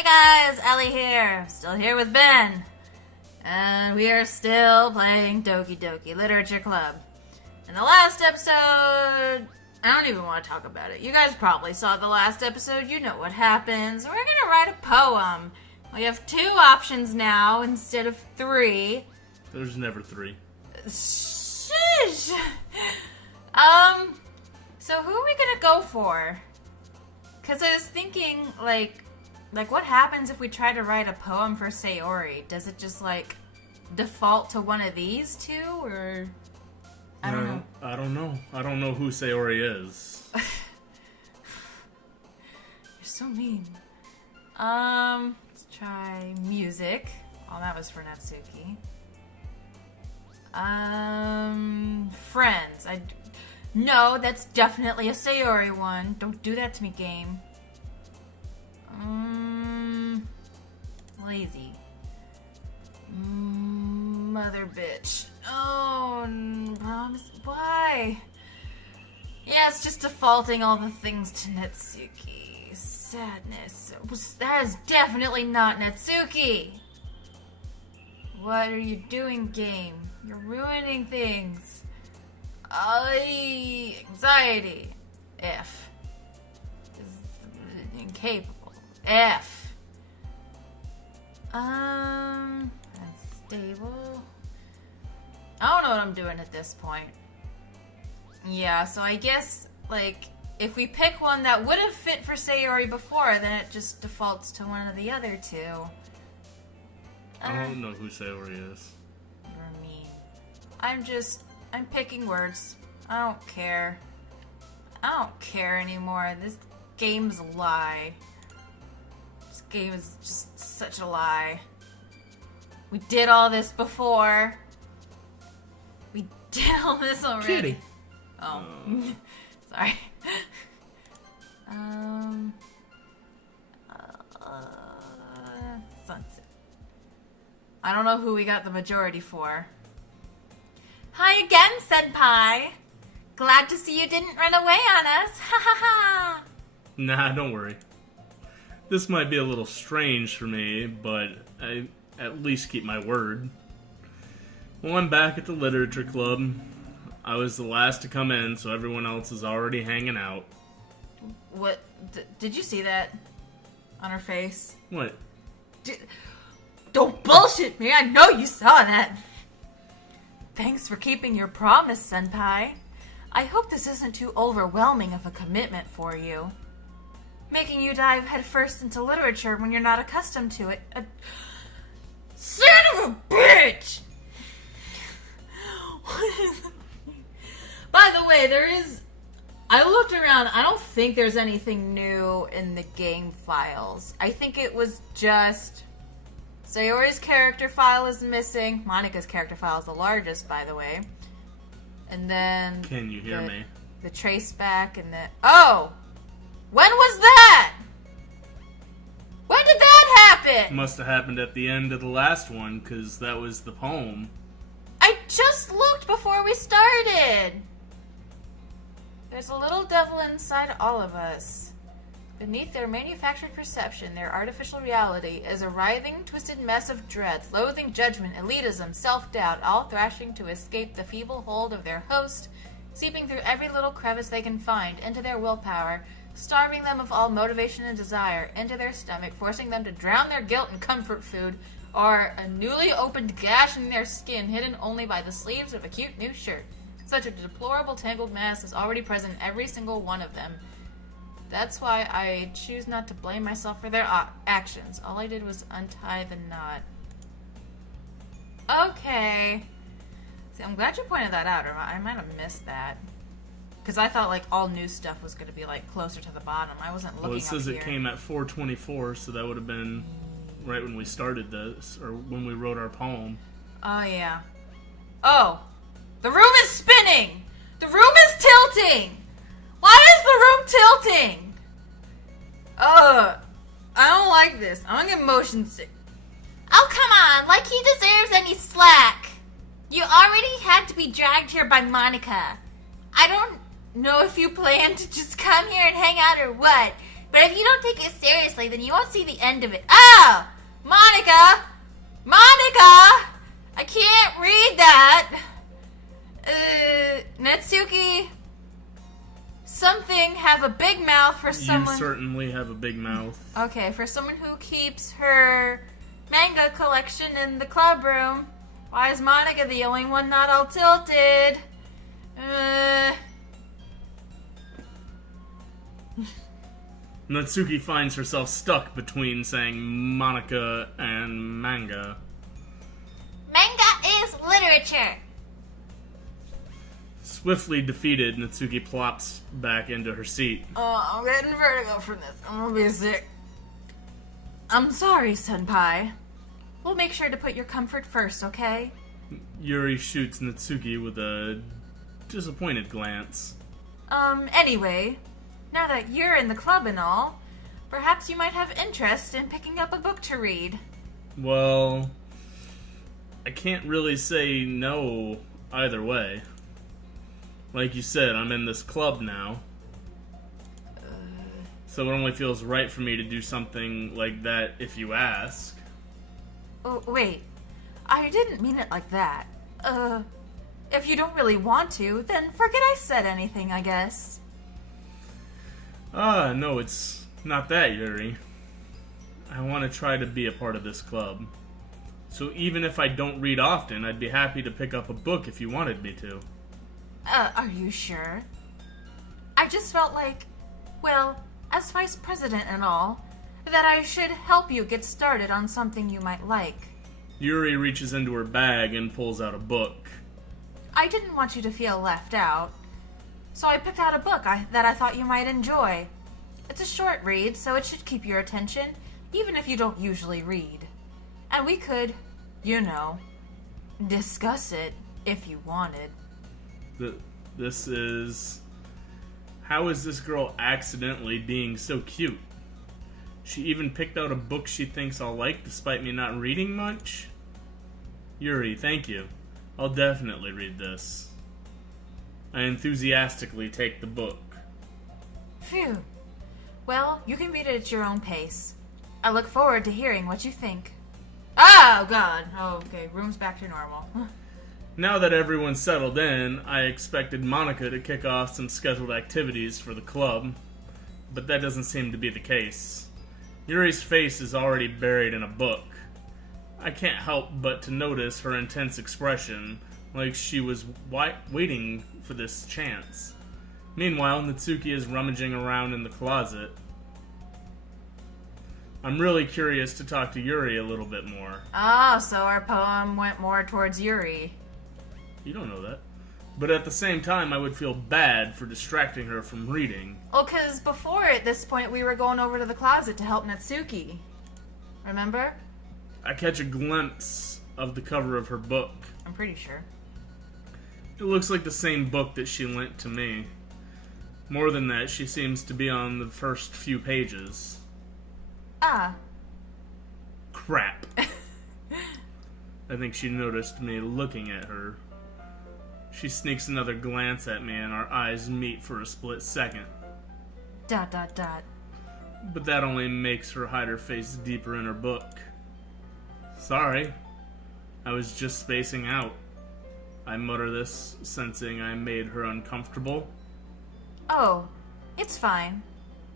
Hey guys, Ellie here. Still here with Ben. And we are still playing Doki Doki Literature Club. In the last episode, I don't even want to talk about it. You guys probably saw the last episode. You know what happens. We're gonna write a poem. We have 2 options now instead of 3. There's never 3. Shush! So who are we gonna go for? Because I was thinking, like what happens if we try to write a poem for Sayori? Does it just, default to one of these 2, or... I don't know. I don't know. I don't know who Sayori is. You're so mean. Let's try music. Oh, that was for Natsuki. Friends. No, that's definitely a Sayori one. Don't do that to me, game. Lazy. Mother bitch. Oh, promise. Why? Yeah, it's just defaulting all the things to Natsuki. Sadness. That is definitely not Natsuki. What are you doing, game? You're ruining things. Anxiety. F. Incapable. F. Unstable. I don't know what I'm doing at this point. Yeah, so I guess, if we pick one that would have fit for Sayori before, then it just defaults to one of the other 2. I don't know who Sayori is. You're mean. I'm picking words. I don't care. I don't care anymore. This game's a lie. This game is just such a lie. We did all this before. We did all this already. Kitty. Oh. Sorry. Sunset. I don't know who we got the majority for. Hi again, Senpai. Glad to see you didn't run away on us. Ha ha ha. Nah, don't worry. This might be a little strange for me, but I at least keep my word. Well, I'm back at the literature club. I was the last to come in, so everyone else is already hanging out. What? Did you see that? On her face? What? Don't bullshit me! I know you saw that! Thanks for keeping your promise, Senpai. I hope this isn't too overwhelming of a commitment for you. Making you dive headfirst into literature when you're not accustomed to it. Son of a bitch! By the way, I looked around. I don't think there's anything new in the game files. I think it was just... Sayori's character file is missing. Monika's character file is the largest, by the way. And then... Can you hear me? The trace back and the... Oh! When was that? When did that happen? Must have happened at the end of the last one, because that was the poem. I just looked before we started. There's a little devil inside all of us. Beneath their manufactured perception, their artificial reality is a writhing, twisted mess of dread, loathing, judgment, elitism, self-doubt, all thrashing to escape the feeble hold of their host, seeping through every little crevice they can find into their willpower, starving them of all motivation and desire, into their stomach, forcing them to drown their guilt in comfort food, or a newly opened gash in their skin hidden only by the sleeves of a cute new shirt. Such a deplorable tangled mass is already present in every single one of them. That's why I choose not to blame myself for their actions. All I did was untie the knot. Okay. See, I'm glad you pointed that out, or I might have missed that. Because I thought, all new stuff was going to be, closer to the bottom. I wasn't looking up here. Well, it says it came at 4:24, so that would have been right when we started this, or when we wrote our poem. Oh, yeah. Oh! The room is spinning! The room is tilting! Why is the room tilting? I don't like this. I'm gonna get motion sick. Oh, come on. Like he deserves any slack. You already had to be dragged here by Monika. I don't know if you plan to just come here and hang out or what, But if you don't take it seriously, then you won't see the end of it. Oh! Monica! Monica! I can't read that! Natsuki... Something have a big mouth for someone... You certainly have a big mouth. Okay, for someone who keeps her manga collection in the club room. Why is Monica the only one not all tilted? Natsuki finds herself stuck between saying Monica and manga. Manga is literature. Swiftly defeated, Natsuki plops back into her seat. Oh, I'm getting vertigo from this. I'm gonna be sick. I'm sorry, Senpai. We'll make sure to put your comfort first, okay? Yuri shoots Natsuki with a disappointed glance. Anyway, now that you're in the club and all, perhaps you might have interest in picking up a book to read. Well, I can't really say no either way. Like you said, I'm in this club now. So it only feels right for me to do something like that if you ask. Oh, wait. I didn't mean it like that. If you don't really want to, then forget I said anything, I guess. No, it's not that, Yuri. I want to try to be a part of this club. So even if I don't read often, I'd be happy to pick up a book if you wanted me to. Are you sure? I just felt like, well, as vice president and all, that I should help you get started on something you might like. Yuri reaches into her bag and pulls out a book. I didn't want you to feel left out, so I picked out a book that I thought you might enjoy. It's a short read, so it should keep your attention, even if you don't usually read. And we could, you know, discuss it if you wanted. This is... How is this girl accidentally being so cute? She even picked out a book she thinks I'll like despite me not reading much? Yuri, thank you. I'll definitely read this. I enthusiastically take the book. Phew. Well, you can read it at your own pace. I look forward to hearing what you think. Oh, God. Oh, okay, room's back to normal. Now that everyone's settled in, I expected Monica to kick off some scheduled activities for the club, but that doesn't seem to be the case. Yuri's face is already buried in a book. I can't help but to notice her intense expression, like she was waiting for this chance. Meanwhile, Natsuki is rummaging around in the closet. I'm really curious to talk to Yuri a little bit more. Oh, so our poem went more towards Yuri. You don't know that. But at the same time, I would feel bad for distracting her from reading. Well, because before at this point we were going over to the closet to help Natsuki. Remember? I catch a glimpse of the cover of her book. I'm pretty sure. It looks like the same book that she lent to me. More than that, she seems to be on the first few pages. Ah. Crap. I think she noticed me looking at her. She sneaks another glance at me and our eyes meet for a split second. ... But that only makes her hide her face deeper in her book. Sorry. I was just spacing out. I mutter this, sensing I made her uncomfortable. Oh, it's fine.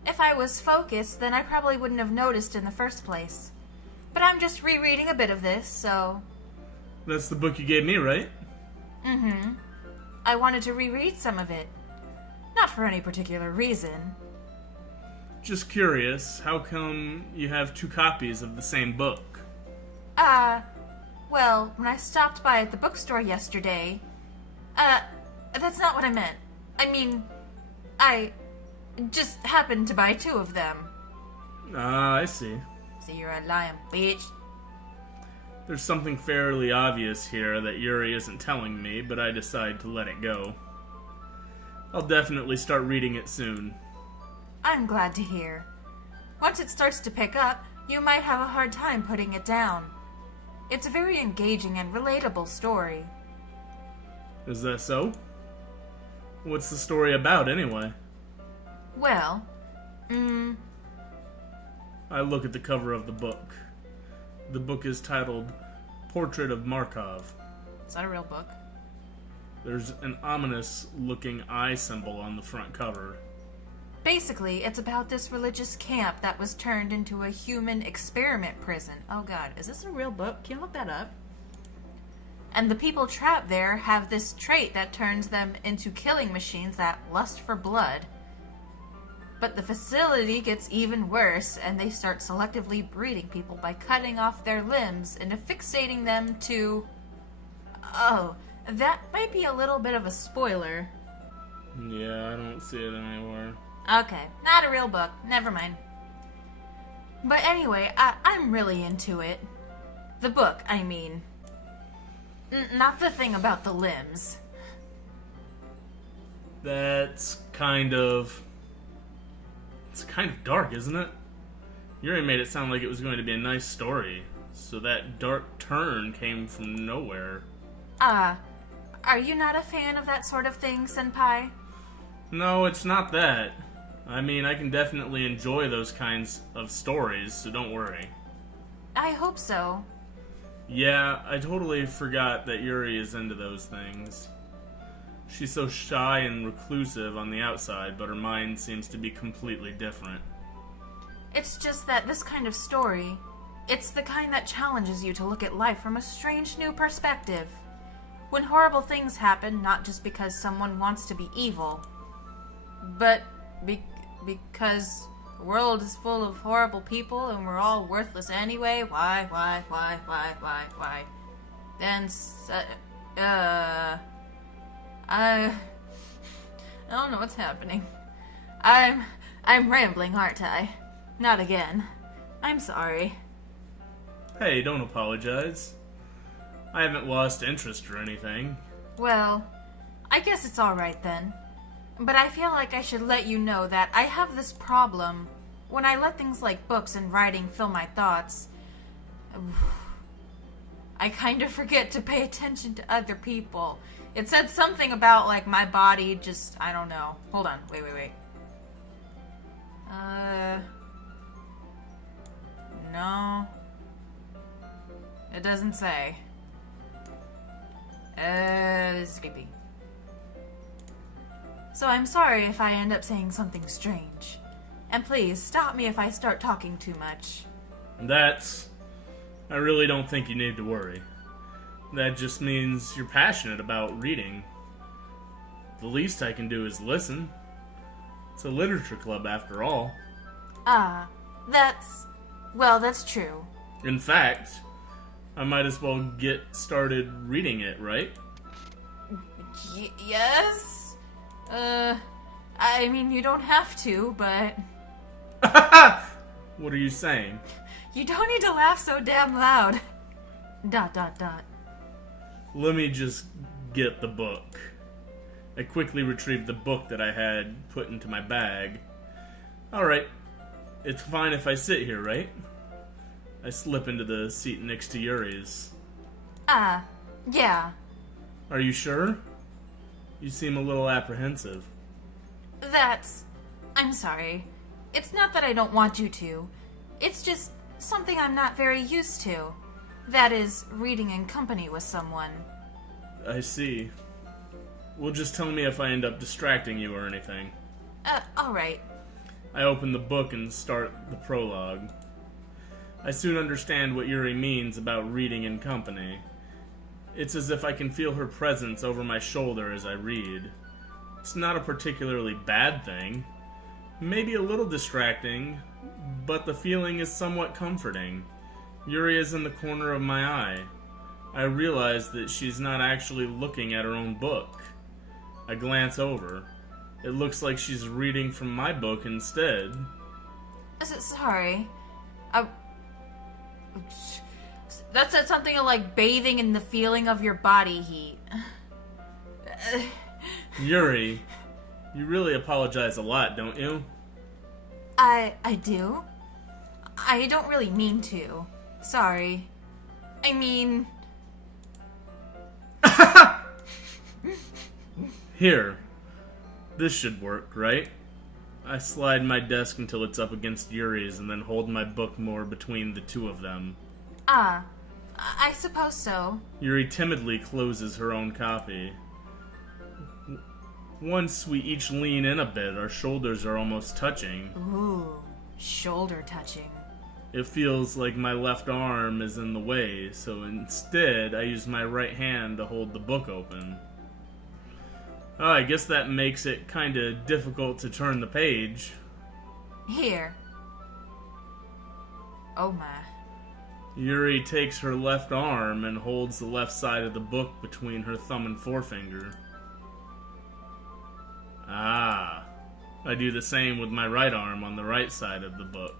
If I was focused, then I probably wouldn't have noticed in the first place. But I'm just rereading a bit of this, so... That's the book you gave me, right? Mm-hmm. I wanted to reread some of it. Not for any particular reason. Just curious, how come you have 2 copies of the same book? Well, when I stopped by at the bookstore yesterday... that's not what I meant. I mean, I just happened to buy 2 of them. Ah, I see. So you're a lying bitch. There's something fairly obvious here that Yuri isn't telling me, but I decide to let it go. I'll definitely start reading it soon. I'm glad to hear. Once it starts to pick up, you might have a hard time putting it down. It's a very engaging and relatable story. Is that so? What's the story about, anyway? Well, I look at the cover of the book. The book is titled Portrait of Markov. Is that a real book? There's an ominous-looking eye symbol on the front cover. Basically, it's about this religious camp that was turned into a human experiment prison. Oh god, is this a real book? Can you look that up? And the people trapped there have this trait that turns them into killing machines that lust for blood. But the facility gets even worse, and they start selectively breeding people by cutting off their limbs and affixating them to... Oh, that might be a little bit of a spoiler. Yeah, I don't see it anywhere. Okay, not a real book. Never mind. But anyway, I'm really into it. The book, I mean. Not the thing about the limbs. That's kind of... It's kind of dark, isn't it? Yuri made it sound like it was going to be a nice story, so that dark turn came from nowhere. Are you not a fan of that sort of thing, Senpai? No, it's not that. I mean, I can definitely enjoy those kinds of stories, so don't worry. I hope so. Yeah, I totally forgot that Yuri is into those things. She's so shy and reclusive on the outside, but her mind seems to be completely different. It's just that this kind of story, it's the kind that challenges you to look at life from a strange new perspective. When horrible things happen, not just because someone wants to be evil, but because the world is full of horrible people and we're all worthless anyway, why? Then, I don't know what's happening. I'm rambling, aren't I? Not again. I'm sorry. Hey, don't apologize. I haven't lost interest or anything. Well, I guess it's alright then. But I feel like I should let you know that I have this problem. When I let things like books and writing fill my thoughts, I kind of forget to pay attention to other people. It said something about, like, my body just, I don't know. Hold on, wait. No. It doesn't say. This is creepy. So I'm sorry if I end up saying something strange. And please, stop me if I start talking too much. I really don't think you need to worry. That just means you're passionate about reading. The least I can do is listen. It's a literature club after all. That's true. In fact, I might as well get started reading it, right? Yes? I mean, you don't have to, but... What are you saying? You don't need to laugh so damn loud. ... Let me just get the book. I quickly retrieved the book that I had put into my bag. Alright, it's fine if I sit here, right? I slip into the seat next to Yuri's. Yeah. Are you sure? You seem a little apprehensive. I'm sorry. It's not that I don't want you to. It's just something I'm not very used to. That is, reading in company with someone. I see. Well, just tell me if I end up distracting you or anything. Alright. I open the book and start the prologue. I soon understand what Yuri means about reading in company. It's as if I can feel her presence over my shoulder as I read. It's not a particularly bad thing. Maybe a little distracting, but the feeling is somewhat comforting. Yuri is in the corner of my eye. I realize that she's not actually looking at her own book. I glance over. It looks like she's reading from my book instead. Sorry. That said something like bathing in the feeling of your body heat. Yuri, you really apologize a lot, don't you? I do? I don't really mean to. Sorry. I mean... Here. This should work, right? I slide my desk until it's up against Yuri's and then hold my book more between the two of them. Ah, I suppose so. Yuri timidly closes her own copy. Once we each lean in a bit, our shoulders are almost touching. Ooh, shoulder touching. It feels like my left arm is in the way, so instead I use my right hand to hold the book open. Oh, I guess that makes it kinda difficult to turn the page. Here. Oh my. Yuri takes her left arm and holds the left side of the book between her thumb and forefinger. Ah, I do the same with my right arm on the right side of the book.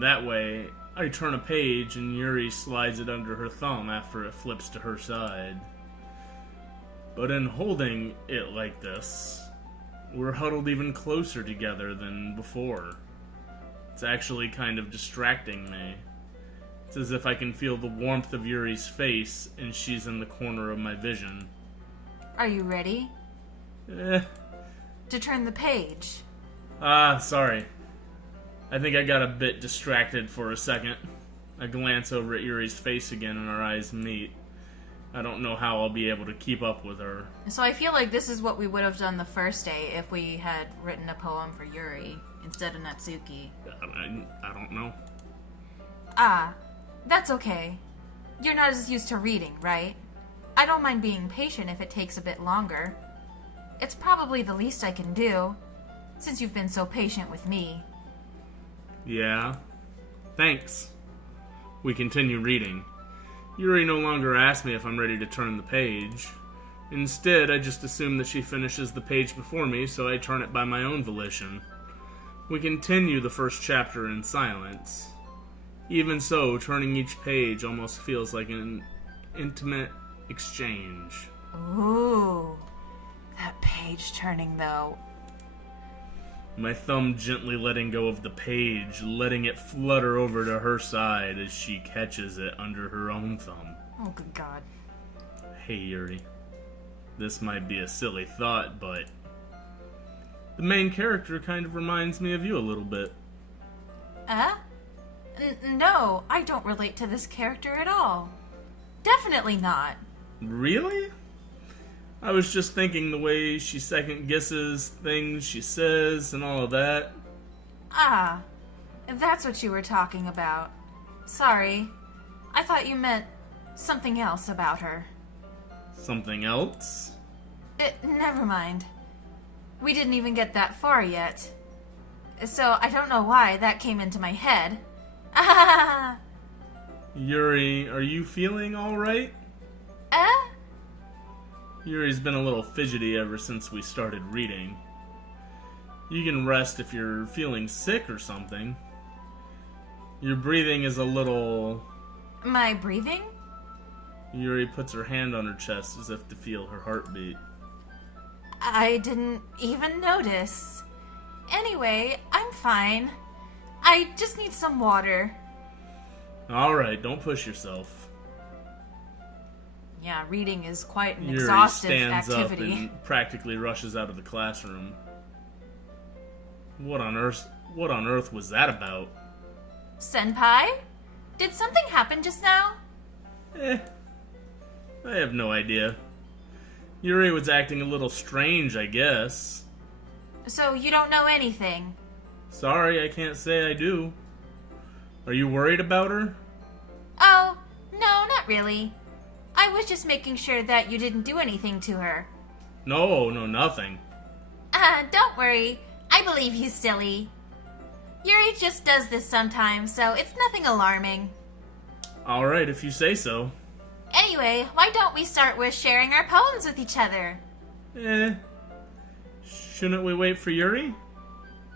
That way, I turn a page and Yuri slides it under her thumb after it flips to her side. But in holding it like this, we're huddled even closer together than before. It's actually kind of distracting me. It's as if I can feel the warmth of Yuri's face and she's in the corner of my vision. Are you ready? To turn the page. Sorry. I think I got a bit distracted for a second. I glance over at Yuri's face again and our eyes meet. I don't know how I'll be able to keep up with her. So I feel like this is what we would have done the first day if we had written a poem for Yuri instead of Natsuki. I don't know. Ah, that's okay. You're not as used to reading, right? I don't mind being patient if it takes a bit longer. It's probably the least I can do, since you've been so patient with me. Yeah. Thanks. We continue reading. Yuri no longer asks me if I'm ready to turn the page. Instead, I just assume that she finishes the page before me, so I turn it by my own volition. We continue the first chapter in silence. Even so, turning each page almost feels like an intimate exchange. Ooh, that page turning though. My thumb gently letting go of the page, letting it flutter over to her side as she catches it under her own thumb. Oh, good God. Hey, Yuri. This might be a silly thought, but the main character kind of reminds me of you a little bit. No, I don't relate to this character at all. Definitely not. Really? I was just thinking the way she second guesses things she says and all of that. Ah, that's what you were talking about. Sorry. I thought you meant something else about her. Something else? Never mind. We didn't even get that far yet. So I don't know why that came into my head. Ah! Yuri, are you feeling alright? Yuri's been a little fidgety ever since we started reading. You can rest if you're feeling sick or something. Your breathing is a little... My breathing? Yuri puts her hand on her chest as if to feel her heartbeat. I didn't even notice. Anyway, I'm fine. I just need some water. Alright, don't push yourself. Yeah, reading is quite an Yuri exhaustive stands activity. up and practically rushes out of the classroom. What on earth was that about? Senpai? Did something happen just now? I have no idea. Yuri was acting a little strange, I guess. So you don't know anything? Sorry, I can't say I do. Are you worried about her? Oh, no, not really. I was just making sure that you didn't do anything to her. No, nothing. Don't worry. I believe you, silly. Yuri just does this sometimes, so it's nothing alarming. Alright, if you say so. Anyway, why don't we start with sharing our poems with each other? Shouldn't we wait for Yuri?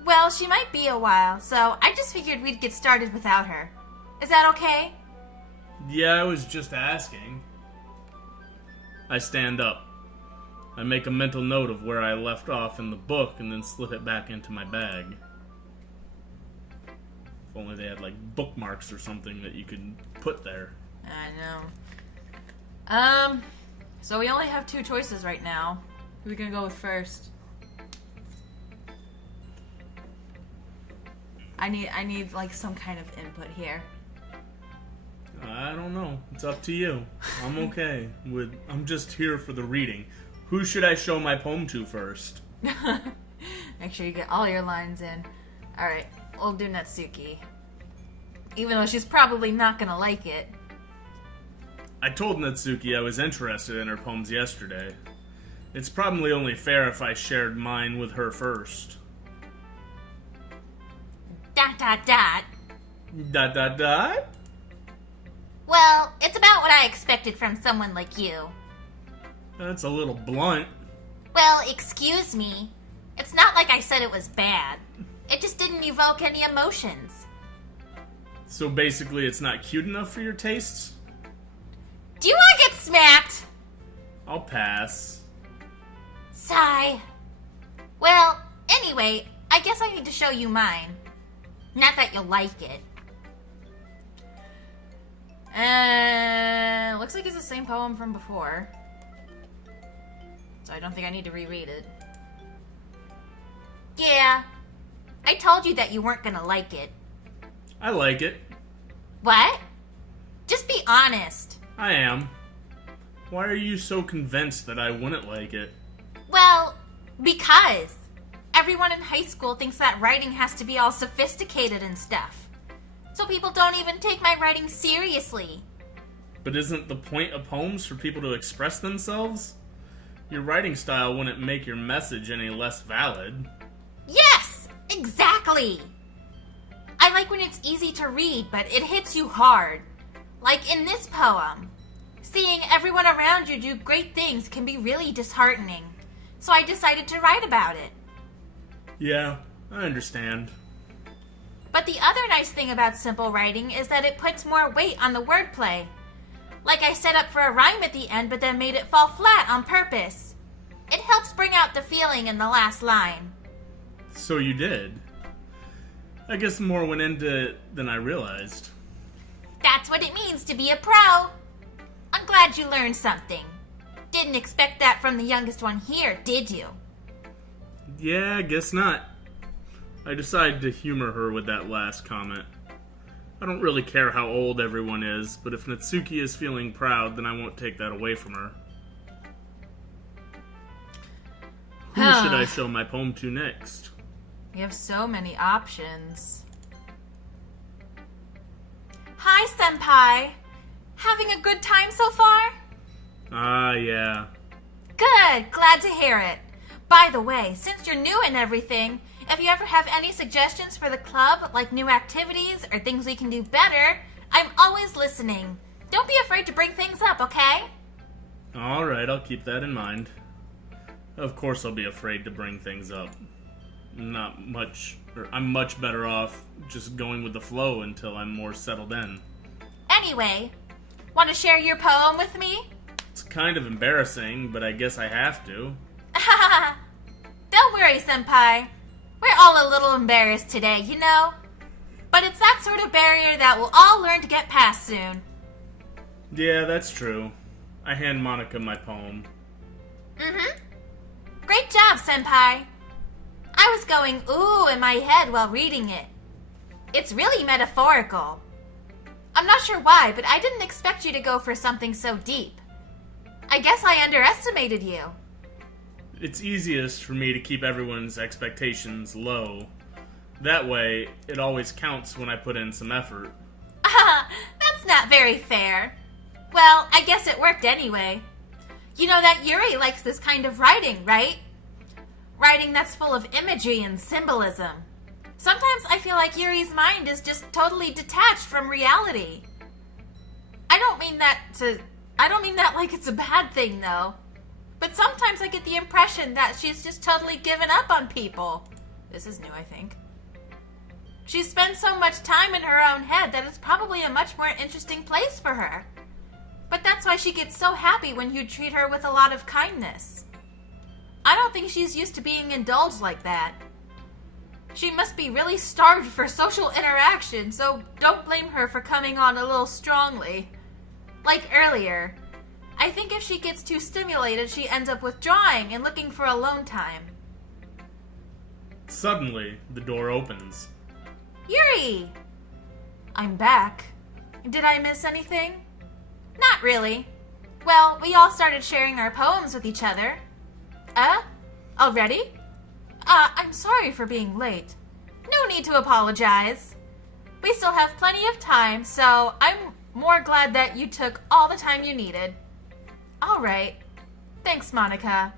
Well, she might be a while, so I just figured we'd get started without her. Is that okay? Yeah, I was just asking. I stand up. I make a mental note of where I left off in the book and then slip it back into my bag. If only they had like bookmarks or something that you could put there. I know. So we only have two choices right now. Who are we gonna go with first? I need like some kind of input here. I don't know. It's up to you. I'm okay with. I'm just here for the reading. Who should I show my poem to first? Make sure you get all your lines in. Alright, we'll do Natsuki. Even though she's probably not gonna like it. I told Natsuki I was interested in her poems yesterday. It's probably only fair if I shared mine with her first. ... Well, it's about what I expected from someone like you. That's a little blunt. Well, excuse me. It's not like I said it was bad. It just didn't evoke any emotions. So basically it's not cute enough for your tastes? Do you want to get smacked? I'll pass. Sigh. Well, anyway, I guess I need to show you mine. Not that you'll like it. Looks like it's the same poem from before. So I don't think I need to reread it. Yeah. I told you that you weren't gonna like it. I like it. What? Just be honest. I am. Why are you so convinced that I wouldn't like it? Well, because everyone in high school thinks that writing has to be all sophisticated and stuff. So people don't even take my writing seriously. But isn't the point of poems for people to express themselves? Your writing style wouldn't make your message any less valid. Yes! Exactly! I like when it's easy to read, but it hits you hard. Like in this poem. Seeing everyone around you do great things can be really disheartening. So I decided to write about it. Yeah, I understand. But the other nice thing about simple writing is that it puts more weight on the wordplay. Like I set up for a rhyme at the end, but then made it fall flat on purpose. It helps bring out the feeling in the last line. So you did. I guess more went into it than I realized. That's what it means to be a pro. I'm glad you learned something. Didn't expect that from the youngest one here, did you? Yeah, I guess not. I decided to humor her with that last comment. I don't really care how old everyone is, but if Natsuki is feeling proud, then I won't take that away from her. Who should I show my poem to next? You have so many options. Hi, Senpai. Having a good time so far? Ah, yeah. Good, glad to hear it. By the way, since you're new and everything, if you ever have any suggestions for the club, like new activities or things we can do better, I'm always listening. Don't be afraid to bring things up, okay? Alright, I'll keep that in mind. Of course I'll be afraid to bring things up. I'm much better off just going with the flow until I'm more settled in. Anyway, want to share your poem with me? It's kind of embarrassing, but I guess I have to. Don't worry, Senpai. We're all a little embarrassed today, you know? But it's that sort of barrier that we'll all learn to get past soon. Yeah, that's true. I hand Monica my poem. Great job, Senpai. I was going ooh in my head while reading it. It's really metaphorical. I'm not sure why, but I didn't expect you to go for something so deep. I guess I underestimated you. It's easiest for me to keep everyone's expectations low. That way, it always counts when I put in some effort. That's not very fair. Well, I guess it worked anyway. You know that Yuri likes this kind of writing, right? Writing that's full of imagery and symbolism. Sometimes I feel like Yuri's mind is just totally detached from reality. I don't mean that like it's a bad thing, though. But sometimes I get the impression that she's just totally given up on people. This is new, I think. She spends so much time in her own head that it's probably a much more interesting place for her. But that's why she gets so happy when you treat her with a lot of kindness. I don't think she's used to being indulged like that. She must be really starved for social interaction, so don't blame her for coming on a little strongly. Like earlier, I think if she gets too stimulated, she ends up withdrawing and looking for alone time. Suddenly, the door opens. Yuri! I'm back. Did I miss anything? Not really. Well, we all started sharing our poems with each other. Already? I'm sorry for being late. No need to apologize. We still have plenty of time, so I'm more glad that you took all the time you needed. All right. Thanks, Monica.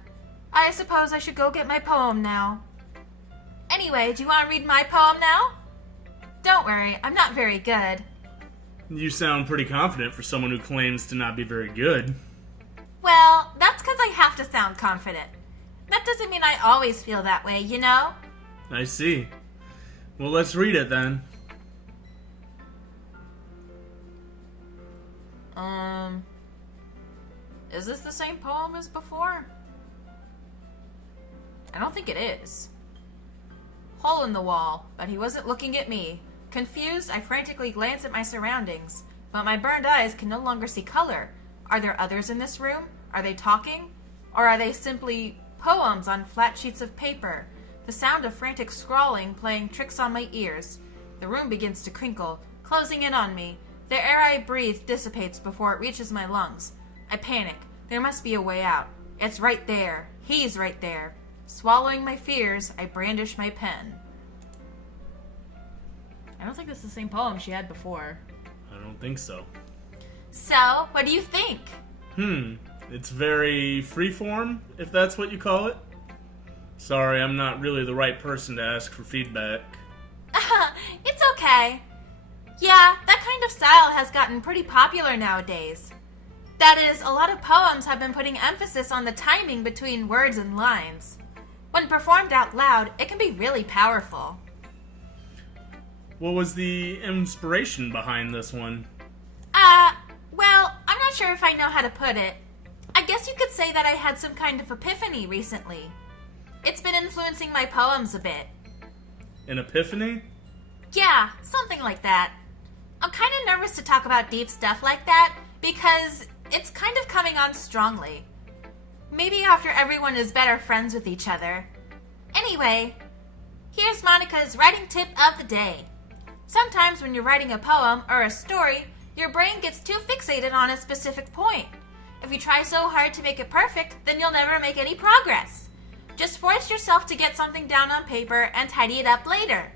I suppose I should go get my poem now. Anyway, do you want to read my poem now? Don't worry, I'm not very good. You sound pretty confident for someone who claims to not be very good. Well, that's because I have to sound confident. That doesn't mean I always feel that way, you know? I see. Well, let's read it then. Is this the same poem as before? I don't think it is. Hole in the wall, but he wasn't looking at me. Confused, I frantically glance at my surroundings, but my burned eyes can no longer see color. Are there others in this room? Are they talking? Or are they simply poems on flat sheets of paper? The sound of frantic scrawling playing tricks on my ears. The room begins to crinkle, closing in on me. The air I breathe dissipates before it reaches my lungs. I panic. There must be a way out. It's right there. He's right there. Swallowing my fears, I brandish my pen. I don't think this is the same poem she had before. I don't think so. So, what do you think? It's very freeform, if that's what you call it. Sorry, I'm not really the right person to ask for feedback. It's okay. Yeah, that kind of style has gotten pretty popular nowadays. That is, a lot of poems have been putting emphasis on the timing between words and lines. When performed out loud, it can be really powerful. What was the inspiration behind this one? Well, I'm not sure if I know how to put it. I guess you could say that I had some kind of epiphany recently. It's been influencing my poems a bit. An epiphany? Yeah, something like that. I'm kind of nervous to talk about deep stuff like that because it's kind of coming on strongly. Maybe after everyone is better friends with each other. Anyway, here's Monica's writing tip of the day. Sometimes when you're writing a poem or a story, your brain gets too fixated on a specific point. If you try so hard to make it perfect, then you'll never make any progress. Just force yourself to get something down on paper and tidy it up later.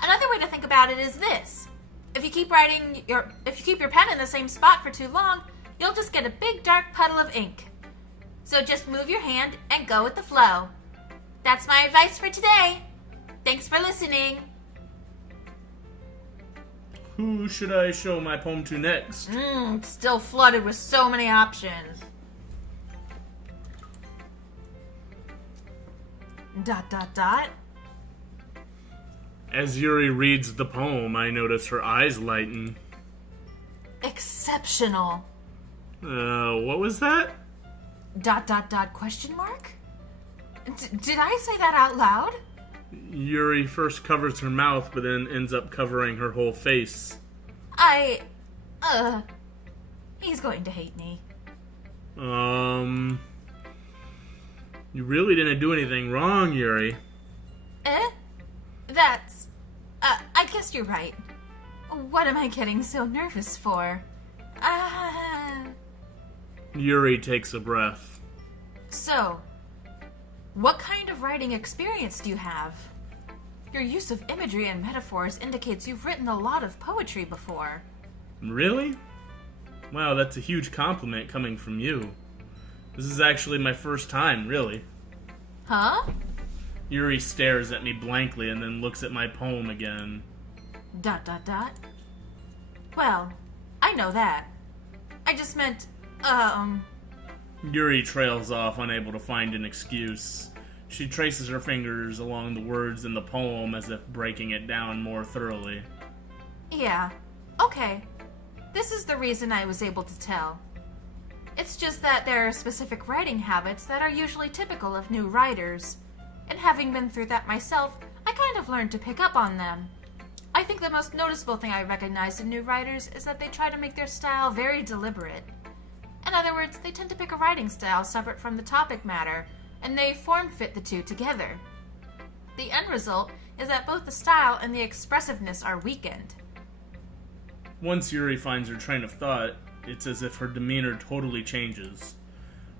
Another way to think about it is this. If you keep your pen in the same spot for too long, you'll just get a big dark puddle of ink. So just move your hand and go with the flow. That's my advice for today. Thanks for listening. Who should I show my poem to next? It's still flooded with so many options. ... As Yuri reads the poem, I notice her eyes lighten. Exceptional. What was that? ... Question mark? Did I say that out loud? Yuri first covers her mouth, but then ends up covering her whole face. He's going to hate me. You really didn't do anything wrong, Yuri. That's... I guess you're right. What am I getting so nervous for? Yuri takes a breath. So, what kind of writing experience do you have? Your use of imagery and metaphors indicates you've written a lot of poetry before. Really? Wow, that's a huge compliment coming from you. This is actually my first time, really. Huh? Yuri stares at me blankly and then looks at my poem again. ... Well, I know that. I just meant, Yuri trails off, unable to find an excuse. She traces her fingers along the words in the poem as if breaking it down more thoroughly. Yeah, okay. This is the reason I was able to tell. It's just that there are specific writing habits that are usually typical of new writers. And having been through that myself, I kind of learned to pick up on them. I think the most noticeable thing I recognize in new writers is that they try to make their style very deliberate. In other words, they tend to pick a writing style separate from the topic matter, and they form-fit the two together. The end result is that both the style and the expressiveness are weakened. Once Yuri finds her train of thought, it's as if her demeanor totally changes.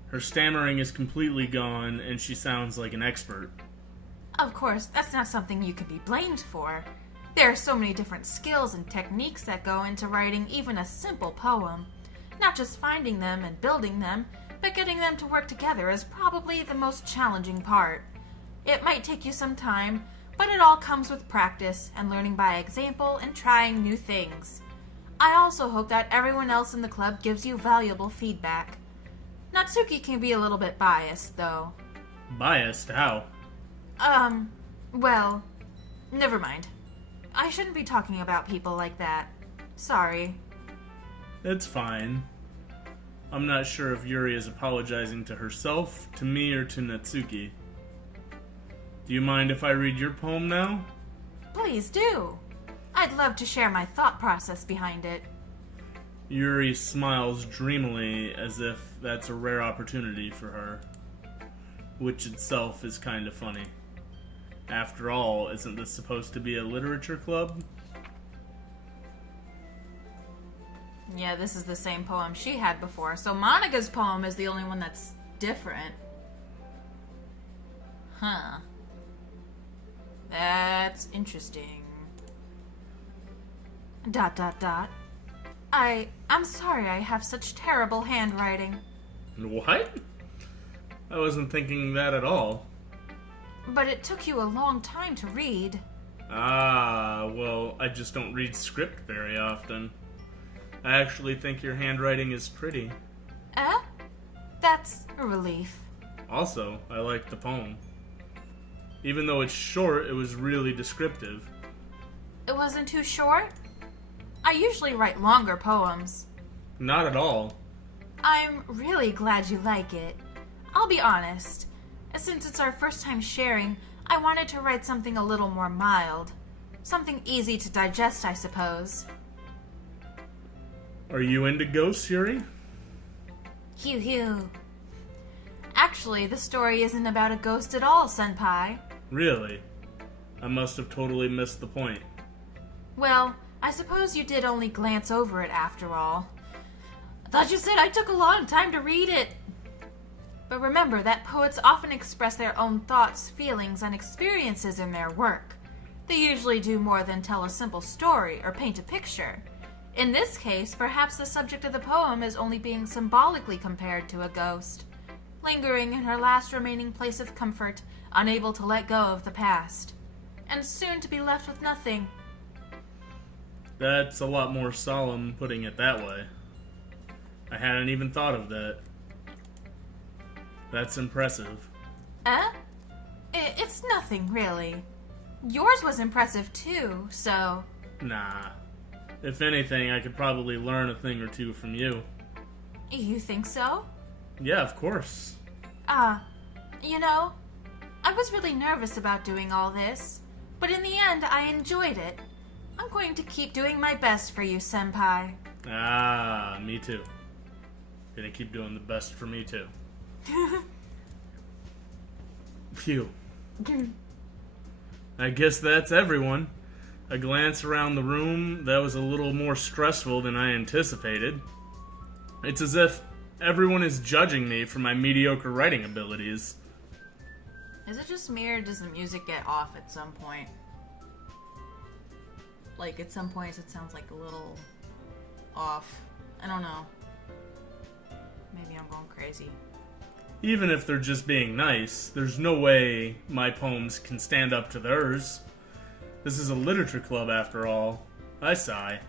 Her stammering is completely gone, and she sounds like an expert. Of course, that's not something you can be blamed for. There are so many different skills and techniques that go into writing even a simple poem. Not just finding them and building them, but getting them to work together is probably the most challenging part. It might take you some time, but it all comes with practice and learning by example and trying new things. I also hope that everyone else in the club gives you valuable feedback. Natsuki can be a little bit biased, though. Biased? How? Well, never mind. I shouldn't be talking about people like that. Sorry. It's fine. I'm not sure if Yuri is apologizing to herself, to me, or to Natsuki. Do you mind if I read your poem now? Please do. I'd love to share my thought process behind it. Yuri smiles dreamily as if that's a rare opportunity for her, which itself is kind of funny. After all, isn't this supposed to be a literature club? Yeah, this is the same poem she had before, so Monica's poem is the only one that's different. Huh. That's interesting. ... I'm sorry I have such terrible handwriting. What? I wasn't thinking that at all. But it took you a long time to read. Ah, well, I just don't read script very often. I actually think your handwriting is pretty. Eh? That's a relief. Also, I like the poem. Even though it's short, it was really descriptive. It wasn't too short? I usually write longer poems. Not at all. I'm really glad you like it. I'll be honest. Since it's our first time sharing, I wanted to write something a little more mild. Something easy to digest, I suppose. Are you into ghosts, Yuri? Hew. Actually, the story isn't about a ghost at all, Senpai. Really? I must have totally missed the point. Well, I suppose you did only glance over it after all. I thought you said I took a long time to read it. But remember that poets often express their own thoughts, feelings, and experiences in their work. They usually do more than tell a simple story or paint a picture. In this case, perhaps the subject of the poem is only being symbolically compared to a ghost, lingering in her last remaining place of comfort, unable to let go of the past, and soon to be left with nothing. That's a lot more solemn putting it that way. I hadn't even thought of that. That's impressive. It's nothing, really. Yours was impressive, too, so... Nah. If anything, I could probably learn a thing or two from you. You think so? Yeah, of course. You know, I was really nervous about doing all this, but in the end, I enjoyed it. I'm going to keep doing my best for you, Senpai. Ah, me too. Gonna keep doing the best for me too. Phew. I guess that's everyone. A glance around the room, that was a little more stressful than I anticipated. It's as if everyone is judging me for my mediocre writing abilities. Is it just me, or does the music get off at some point? Like, at some points it sounds like a little off. I don't know. Maybe I'm going crazy. Even if they're just being nice, there's no way my poems can stand up to theirs. This is a literature club after all. I sigh.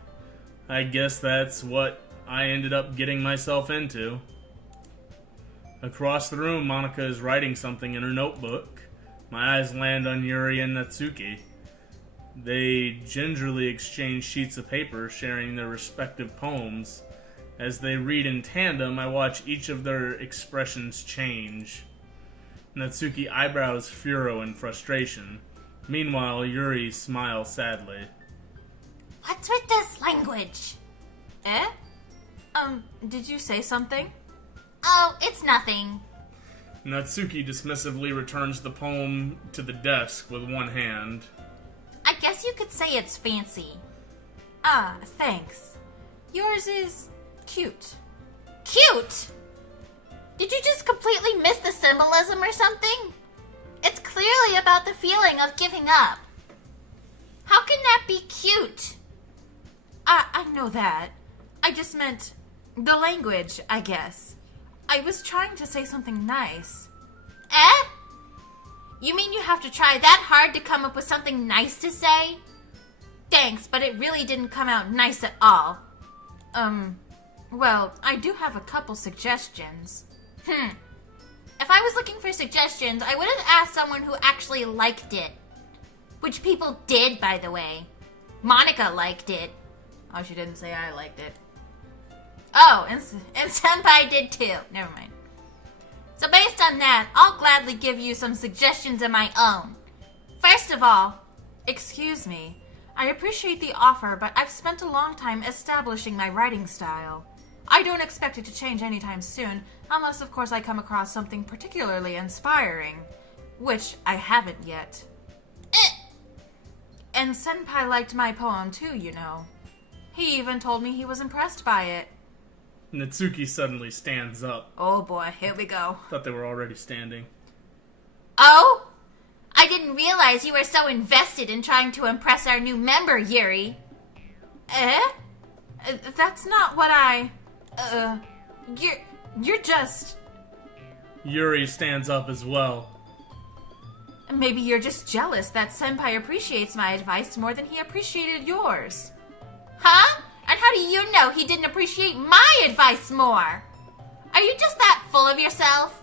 I guess that's what I ended up getting myself into. Across the room, Monica is writing something in her notebook. My eyes land on Yuri and Natsuki. They gingerly exchange sheets of paper, sharing their respective poems. As they read in tandem, I watch each of their expressions change. Natsuki eyebrows furrow in frustration. Meanwhile, Yuri smiles sadly. What's with this language? Eh? Did you say something? Oh, it's nothing. Natsuki dismissively returns the poem to the desk with one hand. guess you could say it's fancy. Ah, thanks. Yours is cute. Cute? Did you just completely miss the symbolism or something? It's clearly about the feeling of giving up. How can that be cute? I know that. I just meant the language, I guess. I was trying to say something nice. Eh? You mean you have to try that hard to come up with something nice to say? Thanks, but it really didn't come out nice at all. Well, I do have a couple suggestions. If I was looking for suggestions, I would have asked someone who actually liked it. Which people did, by the way. Monica liked it. Oh, she didn't say I liked it. Oh, and Senpai did too. Never mind. So based on that, I'll gladly give you some suggestions of my own. First of all, Excuse me. I appreciate the offer, but I've spent a long time establishing my writing style. I don't expect it to change anytime soon, unless of course I come across something particularly inspiring. Which I haven't yet. And Senpai liked my poem too, you know. He even told me he was impressed by it. Natsuki suddenly stands up. Oh boy, here we go. Thought they were already standing. oh? I didn't realize you were so invested in trying to impress our new member, Yuri. Eh? That's not what I... You're just... Yuri stands up as well. Maybe you're just jealous that Senpai appreciates my advice more than he appreciated yours. Huh? And how do you know he didn't appreciate my advice more? Are you just that full of yourself?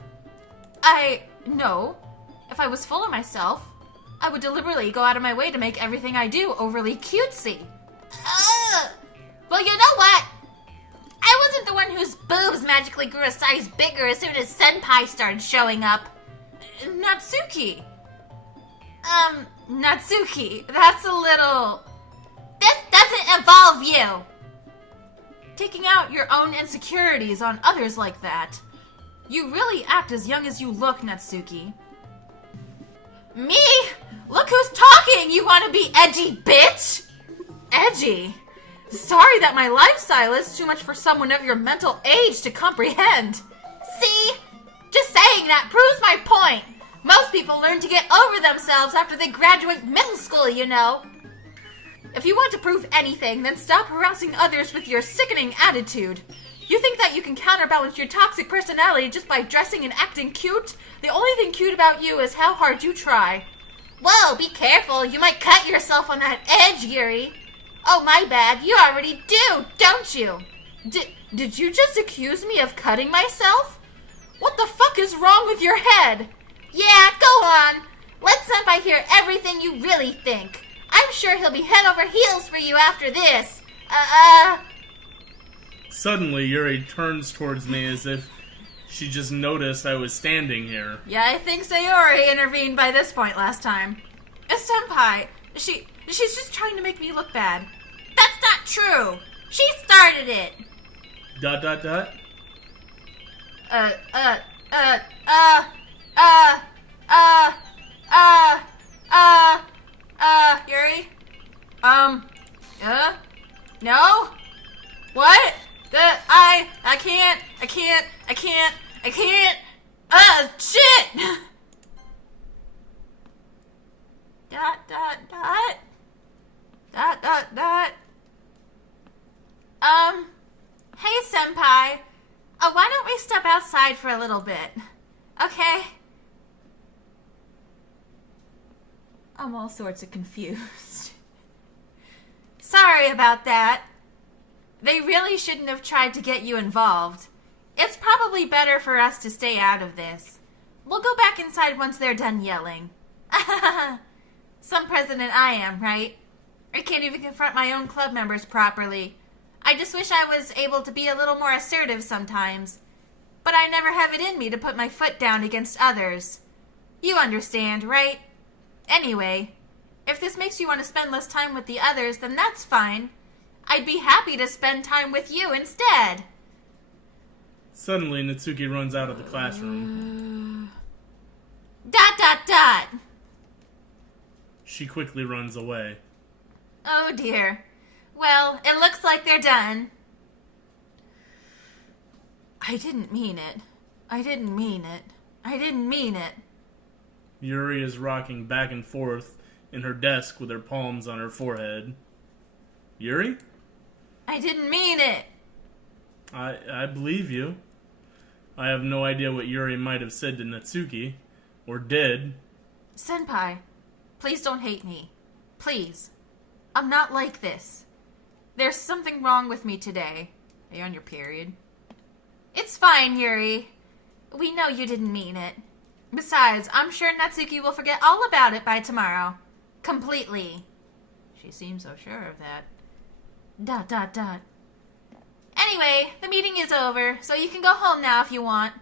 No. If I was full of myself, I would deliberately go out of my way to make everything I do overly cutesy. Well, you know what? I wasn't the one whose boobs magically grew a size bigger as soon as Senpai started showing up. Natsuki! Natsuki, that's a little... This doesn't involve you! Taking out your own insecurities on others like that. You really act as young as you look, Natsuki. Me? Look who's talking, you wanna be edgy bitch! Edgy? Sorry that my lifestyle is too much for someone of your mental age to comprehend. See? Just saying that proves my point. Most people learn to get over themselves after they graduate middle school, you know. If you want to prove anything, then stop harassing others with your sickening attitude. You think that you can counterbalance your toxic personality just by dressing and acting cute? The only thing cute about you is how hard you try. Whoa, be careful. You might cut yourself on that edge, Yuri. Oh, my bad. You already do, don't you? Did you just accuse me of cutting myself? What the fuck is wrong with your head? Yeah, go on. Let Senpai hear everything you really think. I'm sure he'll be head over heels for you after this. Suddenly, Yuri turns towards me as if she just noticed I was standing here. Yeah, I think Sayori intervened by this point last time. Senpai, she's just trying to make me look bad. That's not true. She started it. ... Yuri? No? What? I can't, shit! ... Hey, Senpai. Why don't we step outside for a little bit? Okay? I'm all sorts of confused. Sorry about that. They really shouldn't have tried to get you involved. It's probably better for us to stay out of this. We'll go back inside once they're done yelling. Some president I am, right? I can't even confront my own club members properly. I just wish I was able to be a little more assertive sometimes. But I never have it in me to put my foot down against others. You understand, right? Anyway, if this makes you want to spend less time with the others, then that's fine. I'd be happy to spend time with you instead. Suddenly, Natsuki runs out of the classroom. ... Dot. She quickly runs away. Oh dear. Well, it looks like they're done. I didn't mean it. I didn't mean it. I didn't mean it. Yuri is rocking back and forth in her desk with her palms on her forehead. Yuri? I didn't mean it. I believe you. I have no idea what Yuri might have said to Natsuki, or did. Senpai, please don't hate me. Please. I'm not like this. There's something wrong with me today. Are you on your period? It's fine, Yuri. We know you didn't mean it. Besides, I'm sure Natsuki will forget all about it by tomorrow. Completely. She seems so sure of that. ... Anyway, the meeting is over, so you can go home now if you want. ...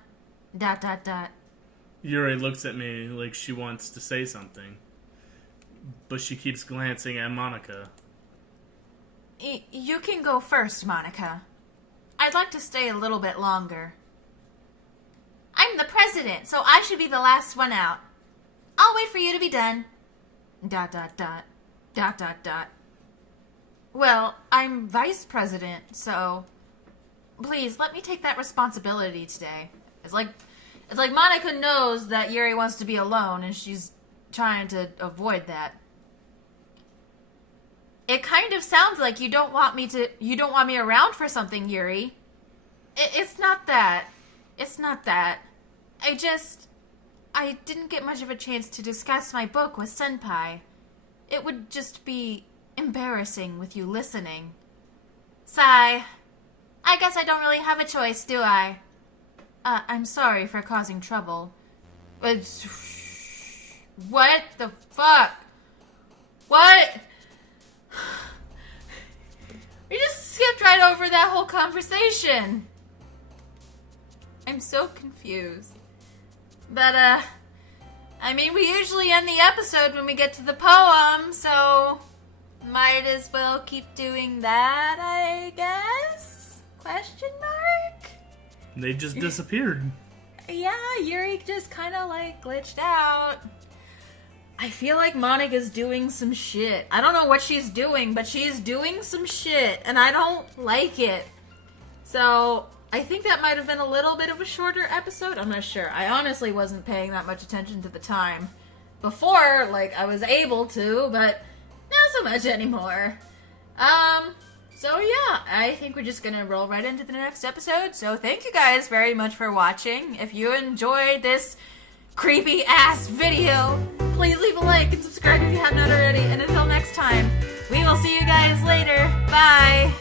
Yuri looks at me like she wants to say something, but she keeps glancing at Monica. You can go first, Monica. I'd like to stay a little bit longer. I'm the president, so I should be the last one out. I'll wait for you to be done. ... Well, I'm vice president, so please let me take that responsibility today. It's like Monica knows that Yuri wants to be alone, and she's trying to avoid that. It kind of sounds like you don't want me around for something, Yuri. It's not that. It's not that. I didn't get much of a chance to discuss my book with Senpai. It would just be embarrassing with you listening. Sigh. I guess I don't really have a choice, do I? I'm sorry for causing trouble. What the fuck? What? We just skipped right over that whole conversation. I'm so confused. But, I mean, we usually end the episode when we get to the poem, so might as well keep doing that, I guess? Question mark? They just disappeared. Yeah, Yuri just kind of, like, glitched out. I feel like Monica's doing some shit. I don't know what she's doing, but she's doing some shit, and I don't like it. So, I think that might have been a little bit of a shorter episode. I'm not sure. I honestly wasn't paying that much attention to the time before, like, I was able to, but not so much anymore. So yeah, I think we're just gonna roll right into the next episode. So thank you guys very much for watching. If you enjoyed this creepy ass video, please leave a like and subscribe if you have not already. And until next time, we will see you guys later. Bye!